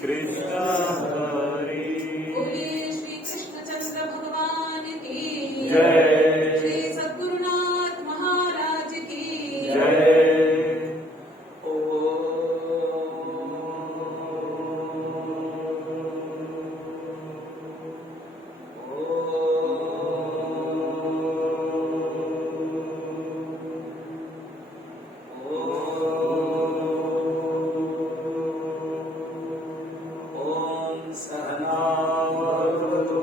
कृष्ण हरे। बोलिए श्री कृष्णचंद्र भगवान की जय। श्री सद्गुरुनाथ महाराज की जय। सहनावतु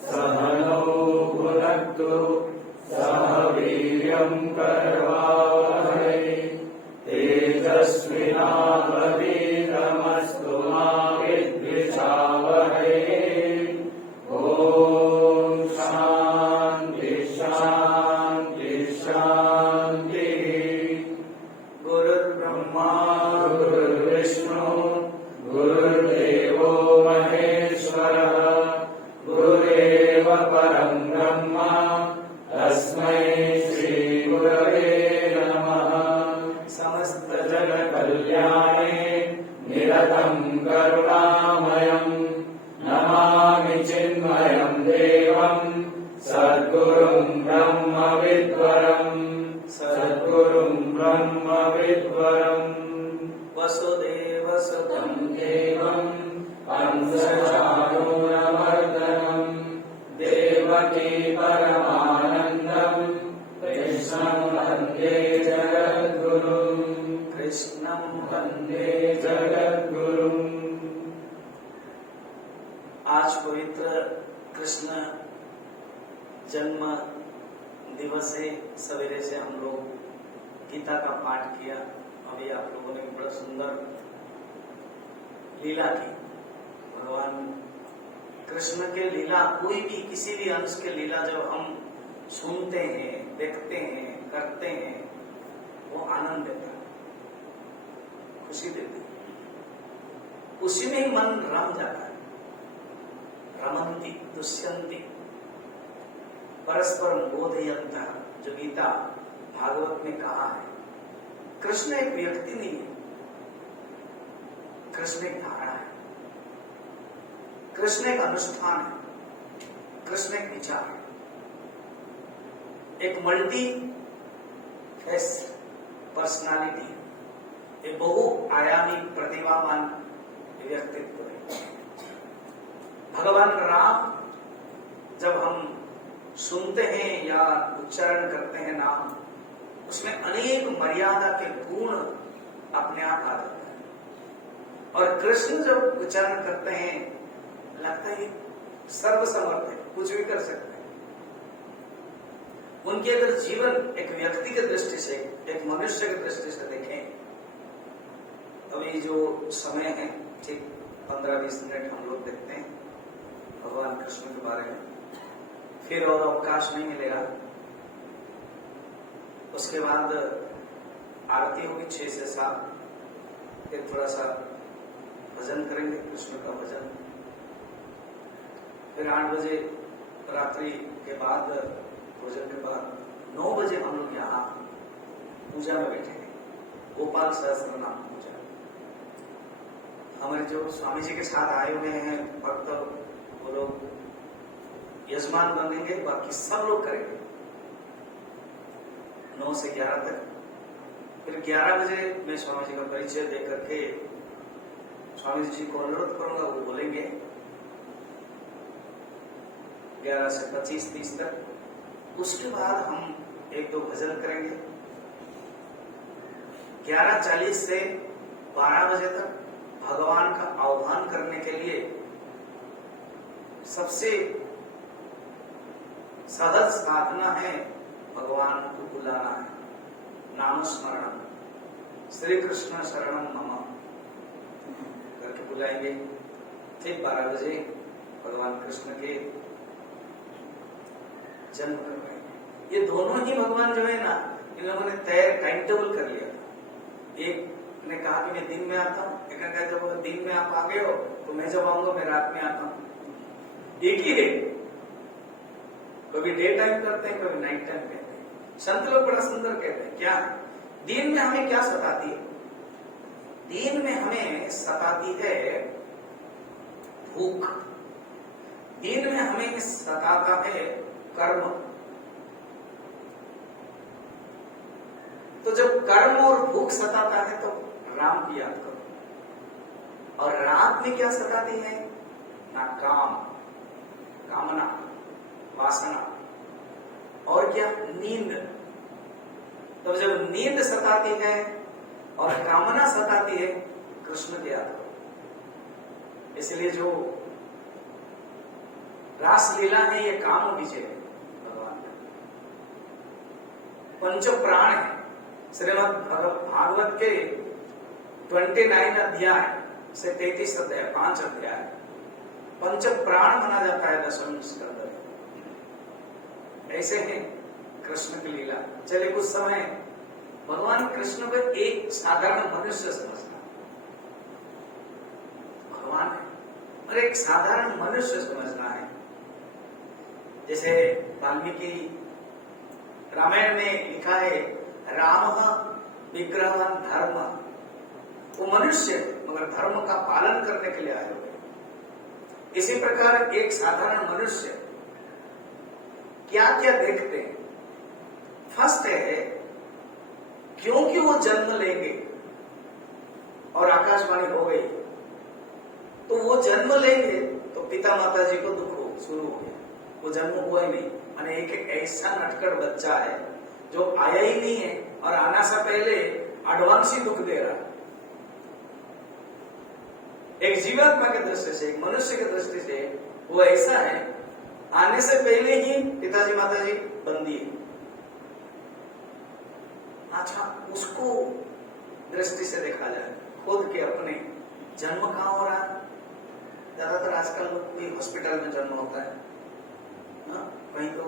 सहनौ भुनक्तु सह वीर्यं करवावहै तेजस्विनावधीतमस्तु मा विद्विषावहै। ॐ शान्ति शान्ति शान्तिः। गुरुर्ब्रह्मा गुरुर्विष्णु गुरुर्देवो महेश्वरः गुरुरेव परं ब्रह्म तस्मै श्री गुरवे नमः। समस्त जन कल्याणे निरतं करुणामयं नमामि चिन्मयं देवं सद्गुरुं ब्रह्म विद्वरम् सद्गुरुं ब्रह्म विद्वरम्। वसुदेव सुतं देवं कंसचाणूरमर्दनं देवकी परमानन्दं कृष्णं वन्दे जगद्गुरुं कृष्णं वन्दे जगद्गुरुं। आज पवित्र कृष्ण जन्म दिवस है। सवेरे से हम लोग गीता का पाठ किया। अभी आप लोगों ने बड़ा सुंदर लीला की। भगवान कृष्ण के लीला, कोई भी किसी भी अंश के लीला जब हम सुनते हैं, देखते हैं, करते हैं, वो आनंद देता है, खुशी देती है, उसी में ही मन रम जाता है। रमन्ति दुष्यन्ति परस्पर बोधयन्तः, जो गीता भागवत में कहा है। कृष्ण एक व्यक्ति नहीं है, कृष्ण एक धारणा है, कृष्ण एक अनुष्ठान है, कृष्ण एक विचार है, एक मल्टी फेस पर्सनालिटी है, एक बहुआयामी प्रतिभावान व्यक्तित्व है। भगवान राम जब हम सुनते हैं या उच्चारण करते हैं नाम, उसमें अनेक मर्यादा के गुण अपने आप आ जाते हैं। और कृष्ण जब उच्चारण करते हैं, लगता है सर्वसमर्थ है, कुछ भी कर सकते हैं। उनके अगर जीवन एक व्यक्ति की दृष्टि से, एक मनुष्य की दृष्टि से देखें, अभी जो समय है ठीक 15-20 मिनट हम लोग देखते हैं भगवान कृष्ण के बारे में, फिर और अवकाश नहीं मिलेगा। उसके बाद आरती होगी 6 से 7, फिर थोड़ा सा भजन करेंगे, कृष्ण का भजन। फिर 8 बजे रात्रि के बाद, भोजन के बाद 9 बजे हम लोग यहाँ पूजा में बैठेंगे, गोपाल सहस्त्र नाम पूजा। हमारे जो स्वामी जी के साथ आए हुए हैं भक्त, वो लोग यजमान बनेंगे, बाकी सब लोग करेंगे 9 से 11 तक। फिर 11 बजे मैं स्वामी जी का परिचय दे करके स्वामी जी को अनुरोध करूंगा, वो बोलेंगे 11 से 25-30 तक। उसके बाद हम 1-2 भजन करेंगे। 11:40 से 12 बजे तक भगवान का आह्वान करने के लिए सबसे सहज साधना है, भगवान को बुलाना है। नाम स्मरण, श्री कृष्ण शरणम मम करके बुलाएंगे। ठीक 12 बजे भगवान कृष्ण के जन्म करवाएंगे। ये दोनों ही भगवान जो है ना, इन लोगों ने तय टाइम टेबल कर लिया। एक ने कहा कि मैं दिन में आता हूँ, एक ने कहा जब दिन में आप आ गए हो तो मैं जब आऊंगा मैं रात में आता हूँ। एक ही है, कभी डे टाइम करते हैं, कभी नाइट टाइम कहते हैं। संत लोग बड़ा सुंदर कहते हैं, क्या दिन में हमें क्या सताती है? दिन में हमें सताती है भूख, दिन में हमें सताता है कर्म। तो जब कर्म और भूख सताता है तो राम की याद करो। और रात में क्या सताती है? ना काम, कामना, वासना, और क्या? नींद। तो जब नींद सताती है और कामना सताती है, कृष्ण की याद करो। इसलिए जो रासलीला है ये काम विजय है भगवान का। पंच प्राण है। श्रीमद् भागवत के 29 अध्याय से 33 अध्याय, 5 अध्याय पंच प्राण माना जाता है दशम स्कंद। ऐसे है कृष्ण की लीला। चले कुछ समय भगवान कृष्ण को एक साधारण मनुष्य समझना, भगवान है और एक साधारण मनुष्य समझना है। जैसे वाल्मीकि रामायण में लिखा है, राम विग्रहवान धर्म, वो मनुष्य मगर धर्म का पालन करने के लिए आए हुए। इसी प्रकार एक साधारण मनुष्य क्या क्या देखते हैं? फर्स्ट है, क्योंकि वो जन्म लेंगे और आकाशवाणी हो गई, तो वो जन्म लेंगे तो पिता माता जी को दुख शुरू हो गया। वो जन्म हुआ ही नहीं, माने एक ऐसा नटखट बच्चा है जो आया ही नहीं है और आना से पहले एडवांस ही दुख दे रहा है। एक जीवात्मा की दृष्टि से, एक मनुष्य की दृष्टि से वो ऐसा है, आने से पहले ही पिताजी माताजी बंदी है। अच्छा, उसको दृष्टि से देखा जाए, खुद के अपने जन्म कहां हो रहा है? ज्यादातर आजकल कोई हॉस्पिटल में जन्म होता है, कहीं तो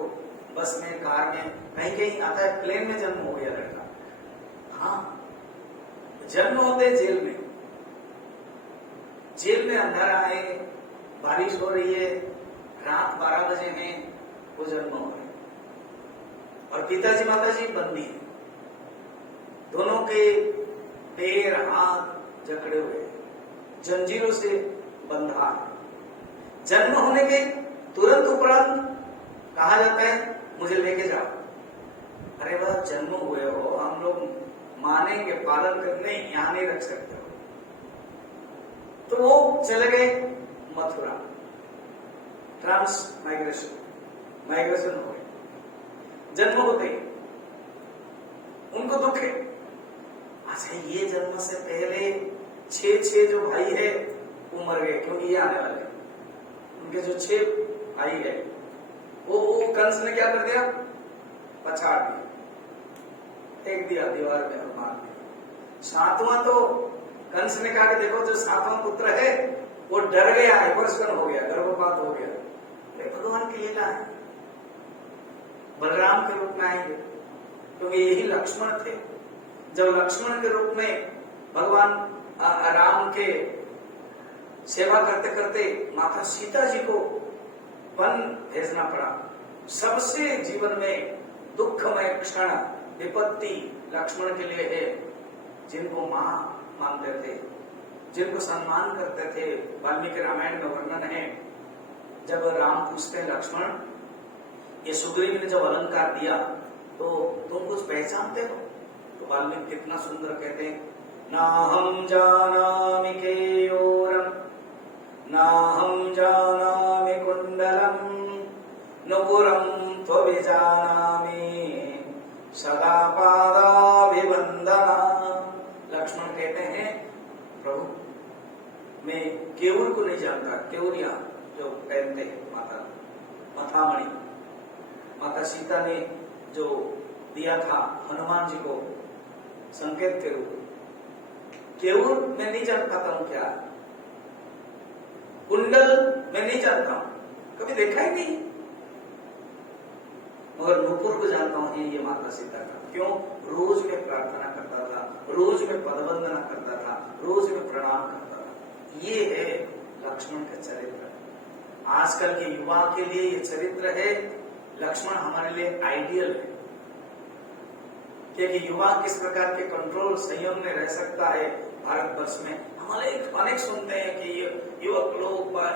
बस में, कार में, कहीं कहीं आता है प्लेन में जन्म हो गया लड़का। हाँ, जन्म होते हैं जेल में। जेल में अंधेरा है, बारिश हो रही है, रात 12 बजे में वो जन्म हो रहे और पिताजी माताजी बंदी है, दोनों के पैर हाथ जकड़े हुए, जंजीरों से बंधा है। जन्म होने के तुरंत उपरांत कहा जाता है मुझे लेके जाओ। अरे वह जन्म हुए हो, हम लोग मानेंगे, पालन करने, यहां नहीं रख सकते हो। तो वो चले गए मथुरा, ट्रांस माइग्रेशन हो गए। जन्म होते ही उनको दुख है। अच्छा, ये जन्म से पहले 6 जो भाई है वो मर गए, क्योंकि ये आने वाले। उनके जो 6 भाई है वो कंस ने क्या कर दिया? पछाड़ दिया, फेंक दिया दीवार में और मार दिया। 7वां तो कंस ने कहा कि देखो जो 7वां पुत्र है वो डर गया, हिपर्सन हो गया, गर्भपात हो गया। भगवान की लीला है। बलराम के रूप में आएंगे, क्योंकि यही लक्ष्मण थे। जब लक्ष्मण के रूप में भगवान राम के सेवा करते करते माता सीता जी को वन भेजना पड़ा। सबसे जीवन में दुखमय क्षण, विपत्ति लक्ष्मण के लिए है, जिनको मां मानते थे, जिनको सम्मान करते थे। वाल्मीकि रामायण में वर्णन है, जब राम पूछते हैं लक्ष्मण, ये सुग्रीव ने जब अलंकार दिया तो तुम कुछ पहचानते हो? तो वाल्मीकि कितना सुंदर कहते हैं, ना हम जानामि केयोरम, ना हम जानामि कुंडलम, नुपुरम त्वविजानामि सदा पादाभिवंदना। लक्ष्मण कहते हैं, प्रभु मैं केवूर को नहीं जानता। केवूरिया जो पहनते हैं माता, मथामणि, माता सीता ने जो दिया था हनुमान जी को संकेत के रूप। केवूर मैं नहीं जान पाता हूं क्या, कुंडल मैं नहीं जानता हूं, कभी देखा ही नहीं, मगर नुपुर को जानता हूं ये माता सीता का। क्यों? रोज में प्रार्थना करता था, रोज में पदवंदना करता था, रोज में प्रणाम करता था। ये है लक्ष्मण का चरित्र। आजकल के युवा के लिए ये चरित्र है। लक्ष्मण हमारे लिए आइडियल है। कि युवा किस प्रकार के कंट्रोल संयम में रह सकता है भारतवर्ष में। हमारे अनेक सुनते हैं कि युवक लोग पर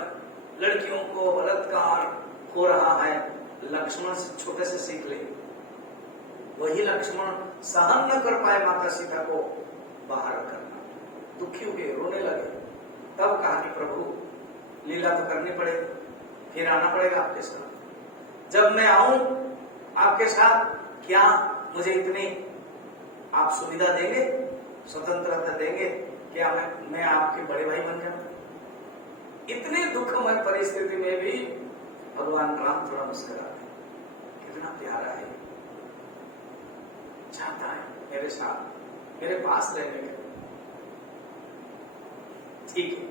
लड़कियों को बलात्कार हो रहा है। लक्ष्मण से छोटे से सीख ले। वही लक्ष्मण सहन न कर पाए माता सीता को बाहर करना, दुखी हुए, रोने लगे। तब कहा कि प्रभु लीला तो करनी पड़ेगी, फिर आना पड़ेगा आपके साथ। जब मैं आऊं आपके साथ, क्या मुझे इतनी आप सुविधा देंगे, स्वतंत्रता देंगे? क्या मैं आपके बड़े भाई बन जाऊं? इतने दुखमय परिस्थिति में भी भगवान राम थोड़ा मुस्कुराते हैं। कितना प्यारा है, चाहता है मेरे साथ, मेरे पास रहने के। ठीक है,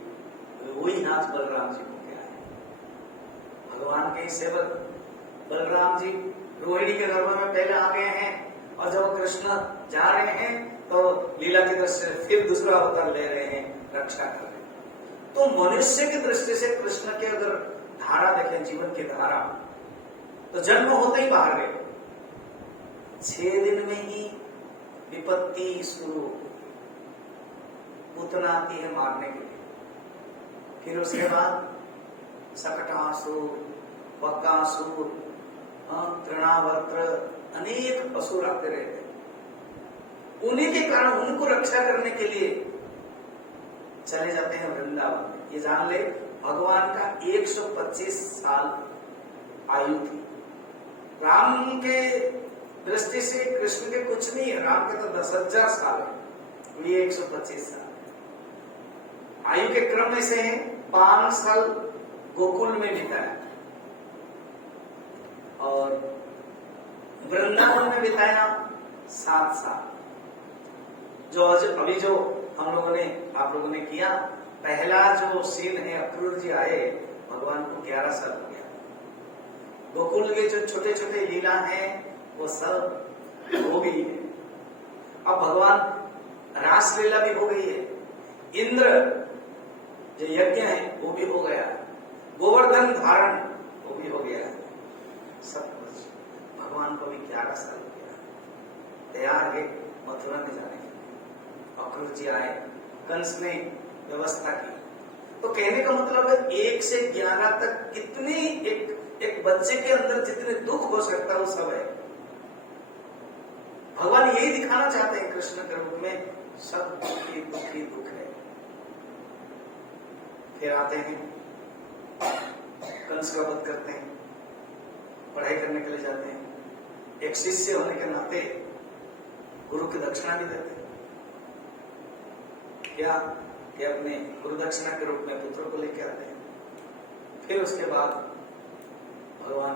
वही नाच बलराम जी को क्या है। भगवान के सेवक बलराम जी रोहिणी के गर्भ में पहले आ गए हैं, और जब कृष्ण जा रहे हैं तो लीला की दृष्टि से फिर दूसरा अवतार ले रहे हैं, रक्षा कर रहे हैं। तो मनुष्य की दृष्टि से कृष्ण के अगर धारा देखें, जीवन की धारा, तो जन्म होते ही बाहर गए, 6 दिन में ही विपत्ति शुरू, पूतना आती है मारने के लिए। फिर उसके बाद सकटासुर, बकासुर, तृणावर्त, अनेक असुर आते रहते। उन्हीं के कारण उनको रक्षा करने के लिए चले जाते हैं वृंदावन। ये जान ले, भगवान का 125 साल आयु थी। राम के दृष्टि से कृष्ण के कुछ नहीं है, राम के तो 10,000 साल है, ये 125 साल आयु के क्रम में से 5 साल गोकुल में बिताया और वृंदावन में बिताया 7 साल। जो अभी जो हम लोगों ने, आप लोगों ने किया, पहला जो सीन है, अक्रूर जी आए, भगवान को 11 साल हो गया। गोकुल के जो छोटे छोटे लीला हैं वो सब हो गई है। अब भगवान रासलीला भी हो गई है। इंद्र जो यज्ञ है वो भी हो गया, गोवर्धन धारण वो भी हो गया, सब कुछ। भगवान को भी 11 साल हो गया, तैयार है मथुरा में जाने के लिए। अक्रूर जी आए, कंस ने व्यवस्था की। तो कहने का मतलब है 1 से 11 तक कितनी एक बच्चे के अंदर जितने दुख हो सकता है वो सब है। भगवान यही दिखाना चाहते हैं कृष्ण के रूप में, सब दुखी दुखी दुख है। फिर आते हैं, कंस का वध करते हैं, पढ़ाई करने के लिए जाते हैं। एक शिष्य होने के नाते गुरु की दक्षिणा भी देते हैं। क्या कि अपने गुरु दक्षिणा के रूप में पुत्र को लेकर आते हैं। फिर उसके बाद भगवान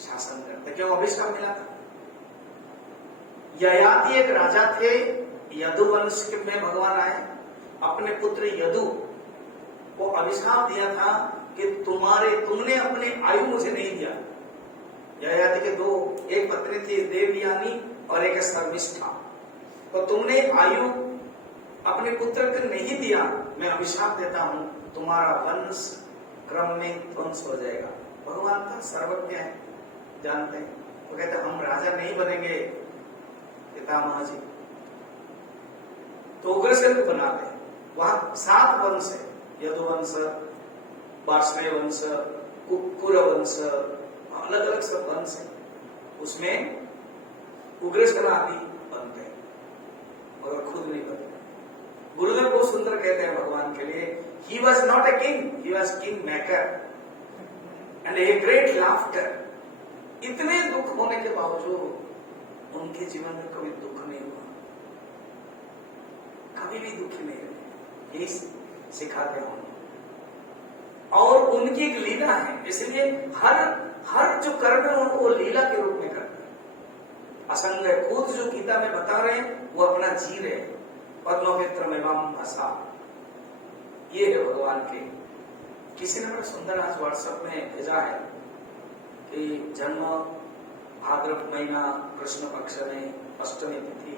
शासन करते। क्यों? अभिशाप मिला था। ययाति एक राजा थे, यदुवंश में भगवान आए, अपने पुत्र यदु को अभिशाप दिया था कि तुमने अपने आयु मुझे नहीं दिया। ययाति के 2, एक पत्नी थी देवयानी और एक शर्मिष्ठा, तो तुमने आयु अपने पुत्र को नहीं दिया, मैं अभिशाप देता हूं, तुम्हारा वंश क्रम में ध्वंस हो जाएगा। भगवान तो सर्वज्ञ है, जानते हैं। वो कहते हम राजा नहीं बनेंगे पितामह जी, तो उग्रसेन को बना दे। वहां 7 वंश है, यदुवंश, वार्ष्णेय वंश, कुक्कुर वंश, अलग अलग सब वंश है। उसमें उग्रसेन आदि बनते हैं और खुद नहीं बनते। गुरुदेव बहुत सुंदर कहते हैं भगवान के लिए, he was not a king, he was king maker and a great laughter। इतने दुख होने के बावजूद उनके जीवन में कभी दुख नहीं हुआ, कभी भी दुखी नहीं रहे। यही सिखाते हैं। और उनकी एक लीला है, इसलिए हर जो कर्म है उनको लीला के रूप में करते हैं। असंग खुद जो गीता में बता रहे हैं वो अपना जी रहे। पद्ममित्र में वाम भाषा, ये है भगवान के। किसी ने बड़ा सुंदर आज व्हाट्सएप में भेजा है कि जन्म भाद्रव महीना कृष्ण पक्ष में अष्टमी तिथि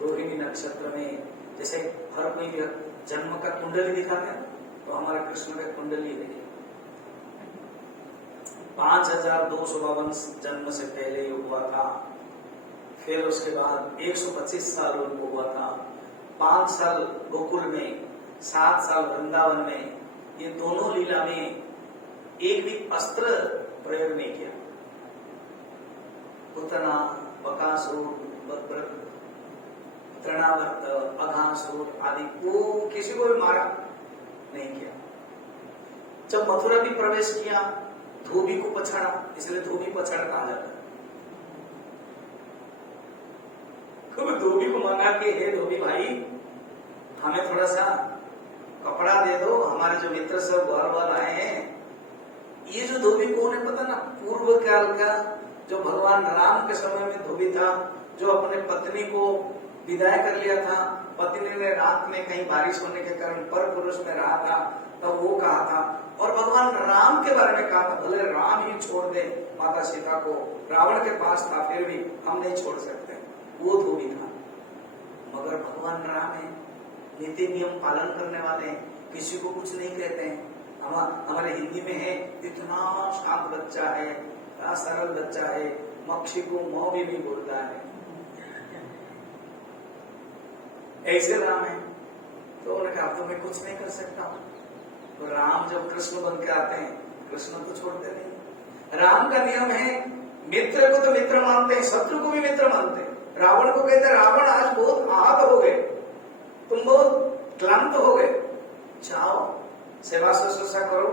रोहिणी नक्षत्र में, जैसे हर कोई जन्म का कुंडली दिखाते हैं, तो हमारे कृष्ण का कुंडली है 5252 जन्म से पहले ही हुआ था। फिर उसके बाद 125 साल उनको हुआ था, 5 साल गोकुल में, 7 साल वृंदावन में। ये दोनों लीला में एक भी अस्त्र प्रयोग नहीं किया। पुतना, बकासुर, तृणावर्त, अघासुर आदि को किसी को भी मारा नहीं किया। जब मथुरा भी प्रवेश किया, धोबी को पछाड़ा, इसलिए धोबी पछाड़ कहा जाता है। धोबी को मंगा के, हे धोबी भाई, हमें थोड़ा सा कपड़ा दे दो, हमारे जो मित्र सब बार बार आए हैं। ये जो धोबी कौन है पता ना? पूर्व काल का जो भगवान राम के समय में धोबी था, जो अपने पत्नी को विदाई कर लिया था। पत्नी ने रात में कहीं बारिश होने के कारण पर पुरुष में रहा था, तब वो कहा था, और भगवान राम के बारे में कहा था, भले राम ही छोड़ दे माता सीता को, रावण के पास था, फिर भी हम नहीं छोड़ सकते। वो धोबी था। मगर भगवान राम है, नीति नियम पालन करने वाले हैं, किसी को कुछ नहीं कहते हैं। हमारे हिंदी में है, इतना शांत बच्चा है, इतना सरल बच्चा है, मक्खी को मौ भी नहीं बोलता है। ऐसे राम है। तो उन्होंने कहा तो मैं कुछ नहीं कर सकता। तो राम जब कृष्ण बन के आते हैं, कृष्ण तो छोड़ते नहीं। राम का नियम है, मित्र को तो मित्र मानते हैं, शत्रु को भी मित्र मानते हैं। रावण को कहते हैं, रावण आज बहुत आहत हो गए, तुम बहुत क्लांत हो गए, जाओ सेवा शुश्रूषा करो,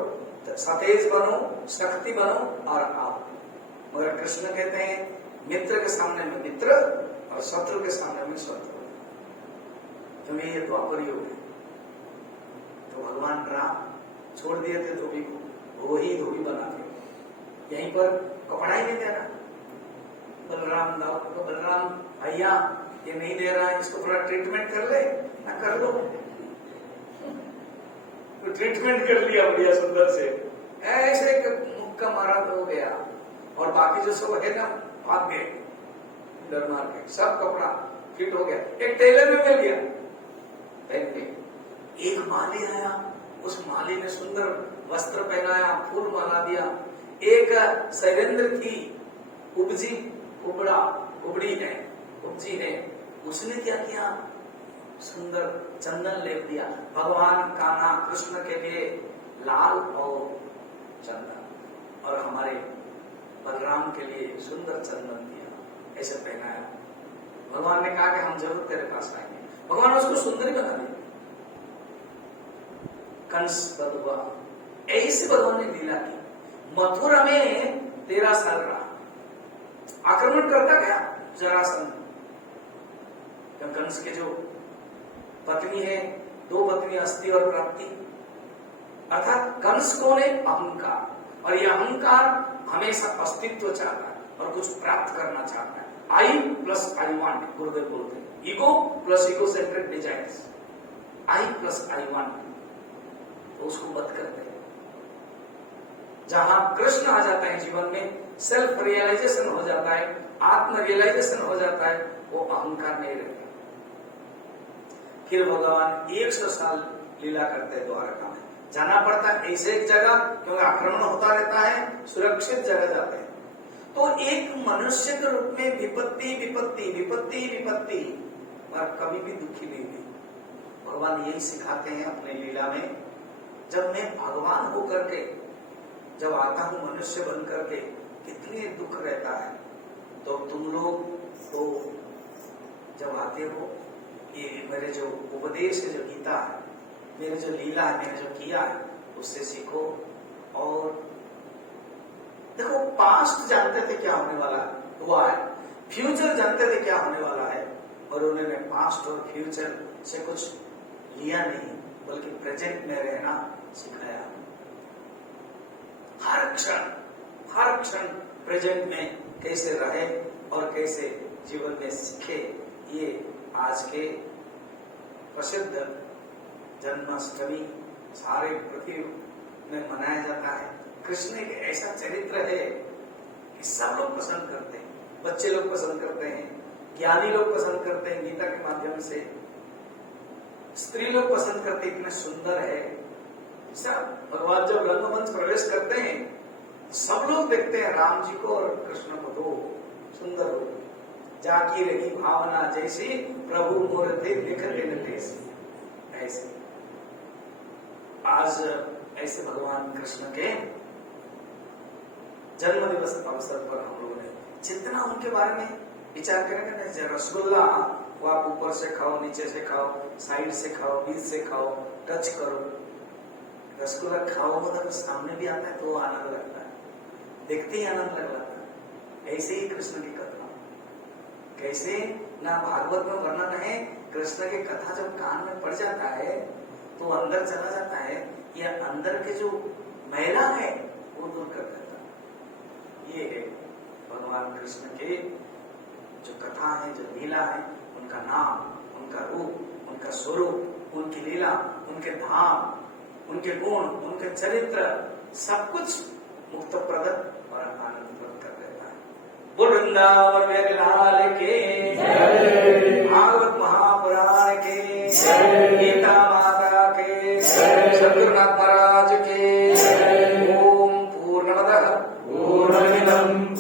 सतेज बनो, शक्ति बनो और आओ। मगर कृष्ण कहते हैं, मित्र के सामने में मित्र और शत्रु के सामने में शत्रु। तुम्हें ये द्वापर योग है। तो भगवान राम छोड़ दिए थे धोबी को, वो ही धोबी बना के यहीं पर कपड़ा ही नहीं देना। बलराम दाऊ तो बलराम भैया ये नहीं दे रहा है, इसको थोड़ा ट्रीटमेंट कर ले ना, कर लो। तो ट्रीटमेंट कर लिया बढ़िया सुंदर से, ऐसे मुक्का मारा तो हो गया। और बाकी जो सब है ना, भाग गए डर मार के, सब कपड़ा फिट हो गया। एक टेलर में मिल गया, पहन के। एक माली आया, उस माली ने सुंदर वस्त्र पहनाया, फूल माला दिया। एक शैलेंद्र थी, उपड़ी है, उसने क्या किया, सुंदर चंदन लेप दिया। भगवान कान्हा कृष्ण के लिए लाल और चंदन, और हमारे बलराम के लिए सुंदर चंदन दिया, ऐसे पहनाया। भगवान ने कहा कि हम जरूर तेरे पास आएंगे। भगवान उसको सुंदरी बना दिया। कंस बधुआ, ऐसे भगवान ने लीला की। मथुरा में 13 साल रहा, आक्रमण करता गया जरासंध। कंस के जो पत्नी है, 2 पत्नी अस्ति और प्राप्ति, अर्थात कंस कौन है? अहंकार। और यह अहंकार हमेशा अस्तित्व चाहता है और कुछ प्राप्त करना चाहता है। आई प्लस आई वांट, गुरुदेव बोलते हैं, ego plus ego centric desires, I plus I want, तो उसको बंद करते हैं। जहां कृष्ण आ जाता है जीवन में, सेल्फ रियलाइजेशन हो जाता है, आत्म रियलाइजेशन हो जाता है, वो अहंकार नहीं रहता। फिर भगवान 100 साल लीला करते हैं द्वारका में। जाना पड़ता है ऐसे एक जगह, क्योंकि आक्रमण होता रहता है, सुरक्षित जगह जाते हैं। तो एक मनुष्य के रूप में विपत्ति विपत्ति विपत्ति विपत्ति, और कभी भी दुखी नहीं हुई। भगवान यही सिखाते हैं अपने लीला में। जब मैं भगवान होकर के जब आता हूं, मनुष्य बन करके, कितने दुख रहता है। तो तुम लोग तो जब आते हो, ये मेरे जो उपदेश है, जो गीता है, मेरी जो लीला है, मैंने जो किया है, उससे सीखो। और देखो, पास्ट जानते थे क्या होने वाला हुआ है, फ्यूचर जानते थे क्या होने वाला है, और उन्होंने पास्ट और फ्यूचर से कुछ लिया नहीं, बल्कि प्रेजेंट में रहना सिखाया। हर क्षण प्रेजेंट में कैसे रहे और कैसे जीवन में सीखे, ये आज के प्रसिद्ध जन्माष्टमी सारे पृथ्वी में मनाया जाता है। कृष्ण एक ऐसा चरित्र है कि सब लोग पसंद करते हैं, बच्चे लोग पसंद करते हैं, ज्ञानी लोग पसंद करते हैं, गीता के माध्यम से स्त्री लोग पसंद करते हैं, इतना सुंदर है। सब भगवान जब रंगमंच प्रवेश करते हैं, सब लोग देखते हैं राम जी को और कृष्ण को, दो सुंदर हो। जाकी रही भावना जैसी, प्रभु मूर्ति दिखते न तैसी। ऐसे आज ऐसे भगवान कृष्ण के जन्म दिवस अवसर पर हम लोगों ने जितना उनके बारे में विचार करेंगे ना, जैसे रसगुल्ला वो आप ऊपर से खाओ, नीचे से खाओ, साइड से खाओ, बीच से खाओ, टच करो। रसगुल्ला खाओ मतलब सामने भी आता है तो आनंद लगता है, देखते ही आनंद लग जाता है। ऐसे ही कृष्ण की कथा, कैसे ना भागवत में वर्णन है, कृष्ण की कथा जब कान में पड़ जाता है तो अंदर चला जाता है, या अंदर के जो मैला है वो दूर कर देता है। ये है भगवान कृष्ण के जो कथा है, जो लीला है, उनका नाम, उनका रूप, उनका स्वरूप, उनकी लीला, उनके धाम, उनके गुण, उनके चरित्र, सब कुछ मुक्त प्रदत्त और आनंदप्रद कर देता है। वृंदावन मेरे लाल के जय, भागवत महापुराण के जय, गीता माता के जय, सद्गुरुनाथ महाराज के जय। ओम पूर्णमदः पूर्णमिदं